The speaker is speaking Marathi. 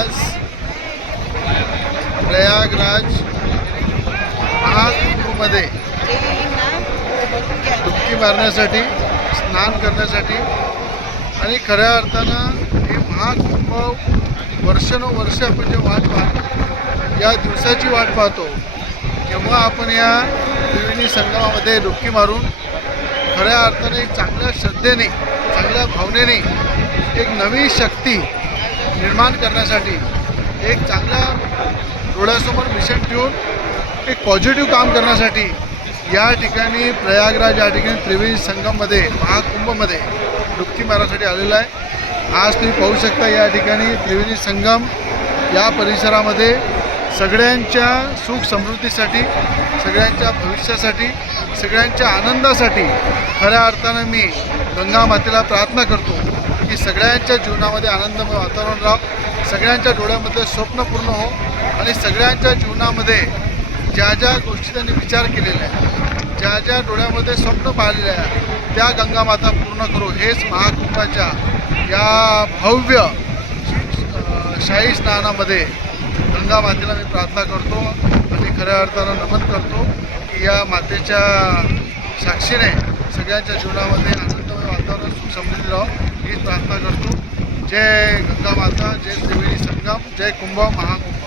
आज प्रयागराज महाकुंभमध्ये डुबकी मारण्यासाठी, स्नान करण्यासाठी आणि खऱ्या अर्थानं हे महाकुंभ वर्षानुवर्ष आपण जे वाट पाहतो, या दिवसाची वाट पाहतो, केव्हा आपण या त्रिवेणी संगमामध्ये डुबकी मारून खऱ्या अर्थाने एक चांगल्या श्रद्धेने, चांगल्या भावनेने एक नवी शक्ती निर्माण करण्यासाठी, एक चांगल्या डोळ्यासमोर मिशन ठेवून एक पॉझिटिव्ह काम करण्यासाठी या ठिकाणी प्रयागराज या ठिकाणी त्रिवेणी संगममध्ये, महाकुंभमध्ये डुबकी मारण्यासाठी आलेला आहे। आज तुम्ही पाहू शकता या ठिकाणी त्रिवेणी संगम या परिसरामध्ये सगळ्यांच्या सुख समृद्धीसाठी, सगळ्यांच्या भविष्यासाठी, सगळ्यांच्या आनंदासाठी खऱ्या अर्थानं मी गंगा मातेला प्रार्थना करतो की सगळ्यांच्या जीवनामध्ये आनंदमय वातावरण राहो, सगळ्यांच्या डोळ्यामध्ये स्वप्न पूर्ण हो आणि सगळ्यांच्या जीवनामध्ये ज्या ज्या गोष्टी त्यांनी विचार केलेल्या आहे, ज्या ज्या डोळ्यामध्ये स्वप्न पाहिलेले आहे, त्या गंगा माता पूर्ण करो। हेच महाकुंभाच्या या भव्य शाही स्नानामध्ये गंगा मातेला मी प्रार्थना करतो आणि खऱ्या अर्थानं नमन करतो की या मातेच्या साक्षीने सगळ्यांच्या जीवनामध्ये आनंदमय वातावरण, सुख समृद्धी राहो ही प्रार्थना करतो। जय गंगा माता, जय त्रिवेणी संगम, जय कुंभ महाकुंभ।